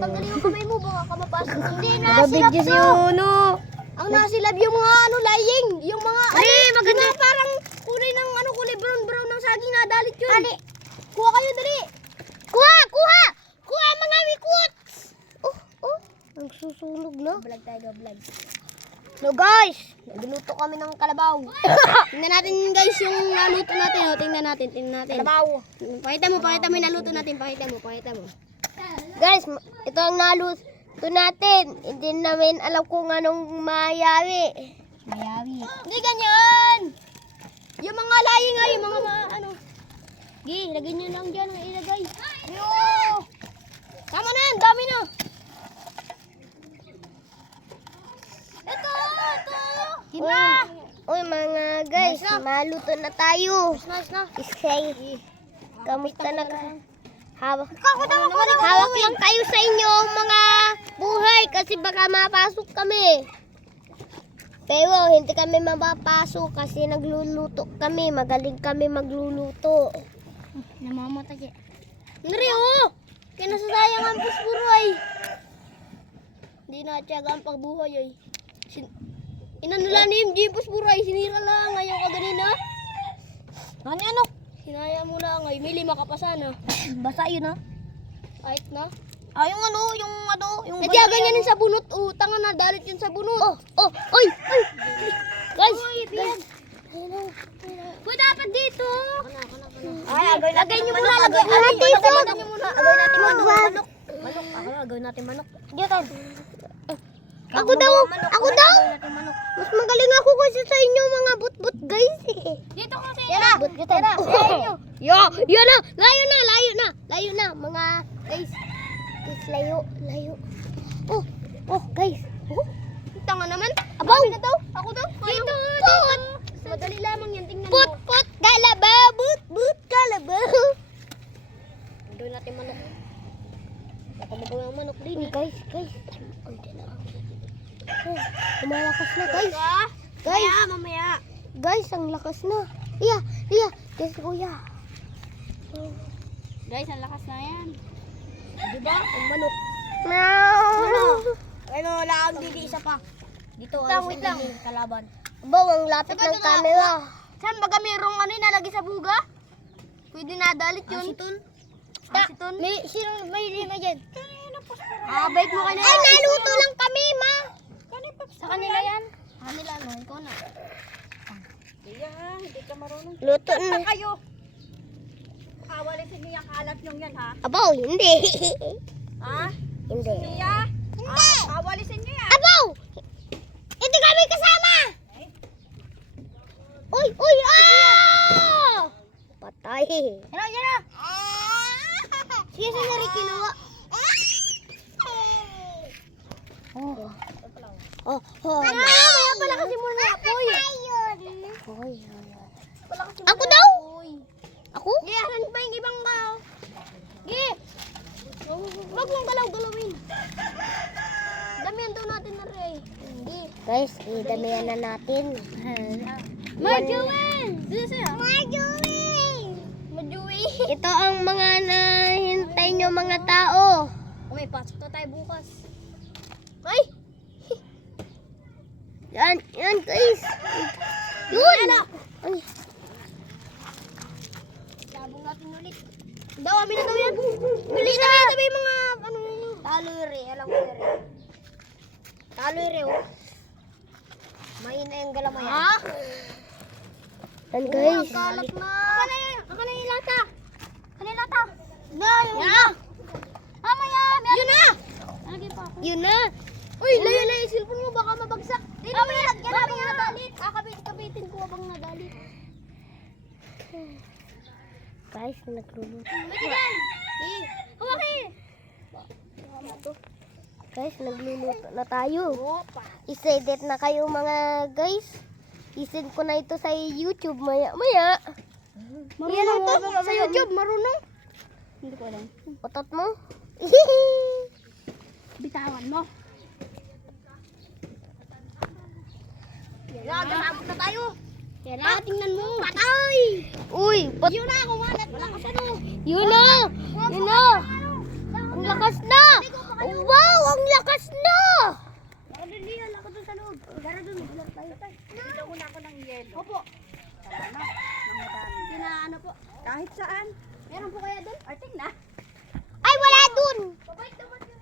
tanggalin yung kamay mo, baka ka mapasok. Hindi na Nabidyo si Uno. ang nasilab yung mga lying, yung mga maganda. yung mga parang kulay ng kulay brown ng saging na dalit yun. Ali. Kuha kayo dali. Kuha mga wikuts. Nagsusunog na. Vlog tayo, vlog. No guys, nagluto kami ng kalabaw. Tingnan natin guys yung naluto natin. Tingnan natin. Kalabaw. Pakita mo yung naluto natin. Pakita mo. Guys, ito ang naluto natin. Hindi namin alam kung anong mayawi. Hindi ganyan. Yung mga lying yung mga Gi, lagyan nyo lang dyan ang ilagay. Yo! Tama na, ang dami na. Ito. Uy mga guys, maluto na tayo. Nice na. Isay. Kamusta na ka? Hawak Hawak lang kayo sa inyong mga buhay kasi baka mapasok kami. Pero hindi kami mapapasok kasi nagluluto kami. Magaling kami magluluto. Namamatay. Nari, kaya nasasayang ang puspuro ay. Hindi na tiyaga ang pagbuhay ay. Inanula ni MJ puspuro ay. Sinira lang ngayon ka ganina. Ano? Sinaya mo lang ay. May 5 ka pa sana. Basa yun ha? Kahit na. Yung Hindi ganyan sa bunot. Tanga na dalit yun sa bunot. Oy! Guys! Uy, dapat dito. Lagay nyo muna. Lagay natin muna. Agawin natin manok. Dito. Ako daw! Mas magaling ako kasi sa inyo mga but guys eh. Dito kasi. Yan na! Yan na! Layo na! Mga guys. Guys, layo. Guys. Tanga naman. Abaw! Kami na daw. Ako daw. Dito. Madali lamang yan. Tingnan mo. Put! Kalabaw! But! Kalabaw! Gawin natin manok. Baka magawa ang manok din. Uy, guys. Kunti na. Lumalakas na, guys. Guys. Mamaya. Guys, ang lakas na. Iya. Guys, kuya. Guys, ang lakas na yan. Diba? Ang manok. Meow. Ano, lang dito isa pa. Dito, Wait lang. kalaban. Baw, ang lapit ng camera. Saan baga mayroong nalagay sa buga? Pwede nadalit yun. Asiton? May lima dyan. Bike mo kanila. Ay, naluto lang kami, ma. Sa kanila yan? Kanila, no? Ikaw na. Hindi ka marunong. Luto na. Kayo. Awalisin niyo yung kalat yung yan, ha? Abaw, hindi. Ha? Hindi. Siya? Hindi. Awalisin niyo yan. Abaw! Hindi kami kasama! Uy! Patay. Yan na! Sige, saan na rin kinuha? Kaya pala kasi muna na apoy. Ako daw? Ako? Asan pa yung ibang kao? Gi! Wag mong galaw-galawin. Damihan daw natin na rin. Hindi. Guys, idamihan na natin. Marjorie! Ito ang mga nahintay nyo mga tao. May pasok na tayo bukas. Ay! Yan guys. Yun! Ay, Labong natin ulit. Daw, amin na daw yan. Bilis na tabi yung mga taloy-re. Alam ko rin. Taloy-re, Mahina yung galamay. yan guys. Kalat na. Ako na yung lata. Na, yung Mamaya, yun na! Lagi pa ako. Yun na. Uy, layo-layo yung cellphone mo. Baka mabagsak. Mamaya, habang nadalit. Kabitin ko habang nadalit. Guys, nagluluto. Matigan! Hawaki! Guys, nagluluto na tayo. I-edit na kayo mga guys. I-send ko na ito sa YouTube maya. Marunong to sa YouTube, marunong. Hindi ko alam. Otot mo. Bitawan mo. Yan, gasabot na tayo. Yan, tingnan mo. Patay! Uy, Yun na, kumalat. Malakas ano. Yun na. Ang lakas na. Wow, ang lakas na! Nakadalihan ako doon sa loob. Gara doon, maglalaro tayo. Dito muna ako ng yelo. Opo. Tama na. Nang madami. Ano po? Kahit saan. Meron po kaya doon? Ay, tingnan. Ay, wala dun! Babait naman yun.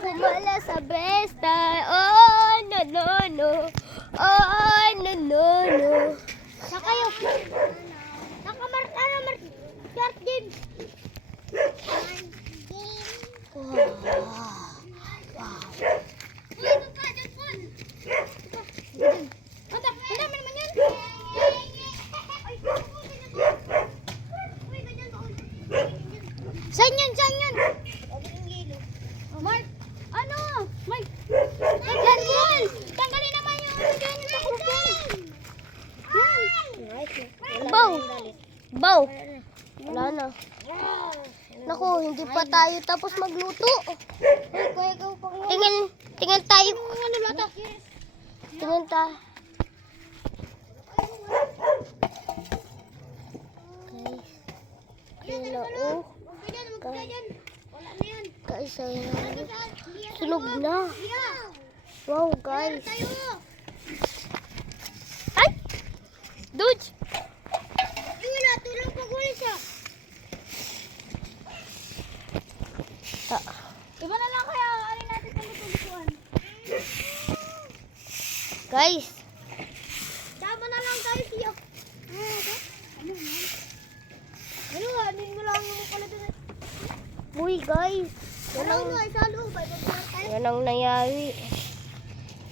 Kumala sa besta. Oh, no, no, no. Oh, no, no, no. Saan kayo? Start game. Ang dami naman yan. Saan yan? Mark, ano? Mark, tanggalin! Tanggalin naman yung dyan yung takupin. Bow! Bow! Wala na. Naku, hindi pa tayo tapos magluto. Tingnan tayo. Ano lata? Tingnan tayo. Guys. Hello. Wala na yan. Guys, ayan. Sunog na. Wow, guys. Ay! Dude! Wala, tulong pag huli siya. Iba na lang kaya, alin natin kung lutuan. Guys, Tama na lang tayo siya. Ano, alin mo lang mo pala doon. uy guys. Ano, ay sa loob, ay magbuhat tayo. Yan ang nangyari.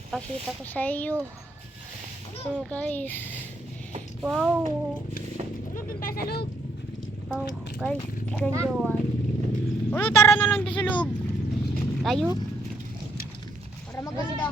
Pakita ko sa iyo. Guys. Wow. Ano, doon tayo sa loob. Wow, guys. Tignan nyo. Ano, tara na lang doon sa loob. Tayo. Para maganda.